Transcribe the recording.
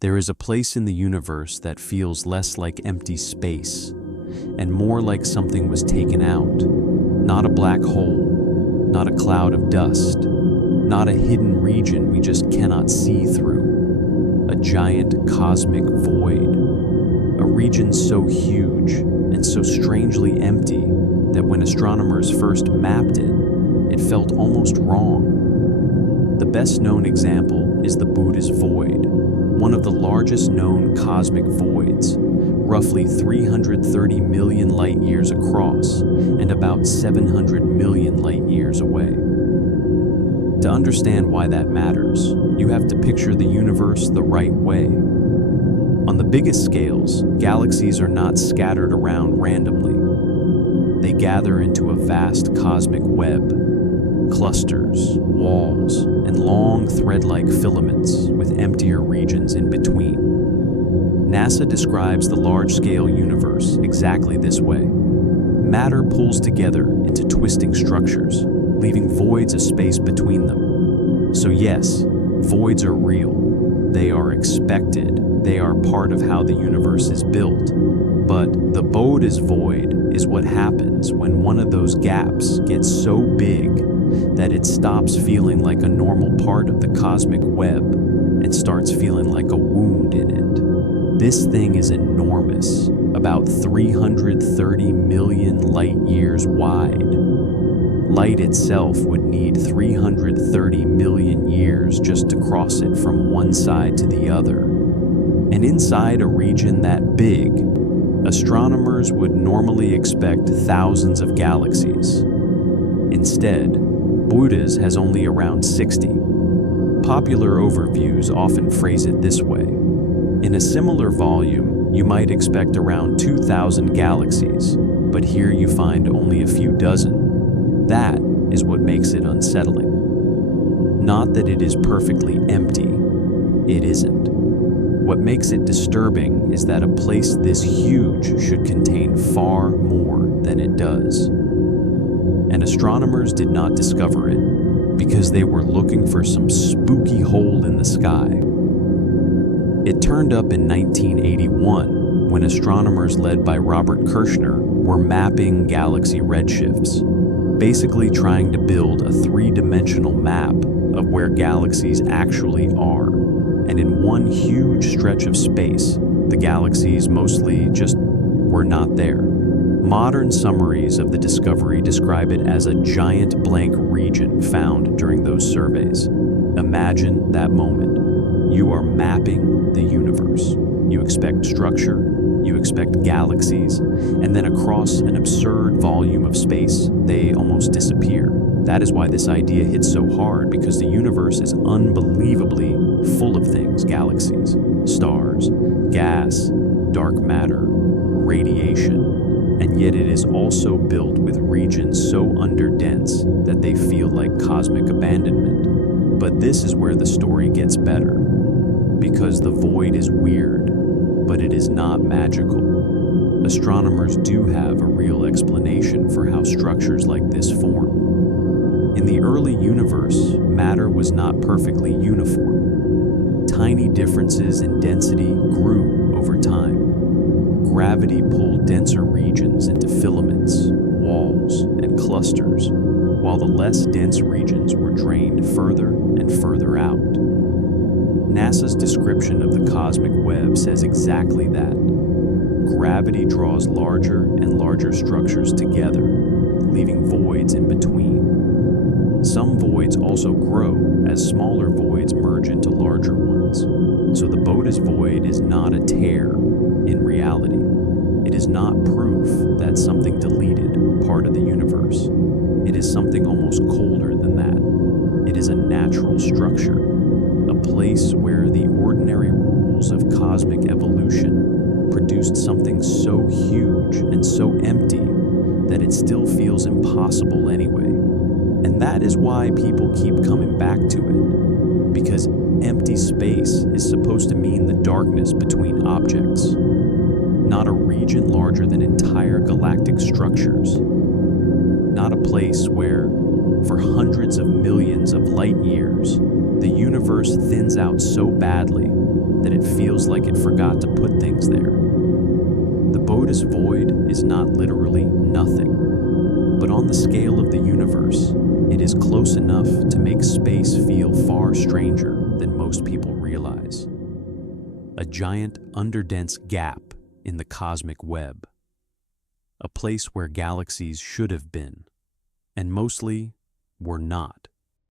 There is a place in the universe that feels less like empty space and more like something was taken out. Not a black hole, not a cloud of dust, not a hidden region we just cannot see through. A giant cosmic void. A region so huge and so strangely empty that when astronomers first mapped it, it felt almost wrong. The best known example is the Boötes Void, one of the largest known cosmic voids, roughly 330 million light-years across and about 700 million light-years away. To understand why that matters, you have to picture the universe the right way. On the biggest scales, galaxies are not scattered around randomly. They gather into a vast cosmic web, clusters, walls, and long thread-like filaments with emptier regions in between. NASA describes the large-scale universe exactly this way. Matter pulls together into twisting structures, leaving voids of space between them. So yes, voids are real. They are expected. They are part of how the universe is built. But the Boötes Void is what happens when one of those gaps gets so big that it stops feeling like a normal part of the cosmic web and starts feeling like a wound in it. This thing is enormous, about 330 million light-years wide. Light itself would need 330 million years just to cross it from one side to the other. And inside a region that big, astronomers would normally expect thousands of galaxies. Instead, Boötes has only around 60. Popular overviews often phrase it this way. In a similar volume, you might expect around 2,000 galaxies, but here you find only a few dozen. That is what makes it unsettling. Not that it is perfectly empty. It isn't. What makes it disturbing is that a place this huge should contain far more than it does. And astronomers did not discover it because they were looking for some spooky hole in the sky. It turned up in 1981 when astronomers led by Robert Kirshner were mapping galaxy redshifts, basically trying to build a three-dimensional map of where galaxies actually are. And in one huge stretch of space, the galaxies mostly just were not there. Modern summaries of the discovery describe it as a giant blank region found during those surveys. Imagine that moment. You are mapping the universe. You expect structure, you expect galaxies, and then across an absurd volume of space, they almost disappear. That is why this idea hits so hard, because the universe is unbelievably full of things: galaxies, stars, gas, dark matter, radiation. And yet it is also built with regions so underdense that they feel like cosmic abandonment. But this is where the story gets better, because the void is weird, but it is not magical. Astronomers do have a real explanation for how structures like this form. In the early universe, matter was not perfectly uniform. Tiny differences in density grew over time. Gravity pulled denser regions into filaments, walls, and clusters, while the less dense regions were drained further and further out. NASA's description of the cosmic web says exactly that. Gravity draws larger and larger structures together, leaving voids in between. Some voids also grow as smaller voids merge into larger ones. So the Boötes Void is not a tear in reality. It is not proof that something deleted part of the universe. It is something almost colder than that. It is a natural structure, a place where the ordinary rules of cosmic evolution produced something so huge and so empty that it still feels impossible anyway. And that is why people keep coming back to it, because empty space is supposed to mean the darkness between objects, not a region larger than entire galactic structures, not a place where, for hundreds of millions of light years, the universe thins out so badly that it feels like it forgot to put things there. The Boötes Void is not literally nothing, but on the scale of the universe, it is close enough to make space feel far stranger than most people realize. A giant underdense gap in the cosmic web. A place where galaxies should have been, and mostly were not.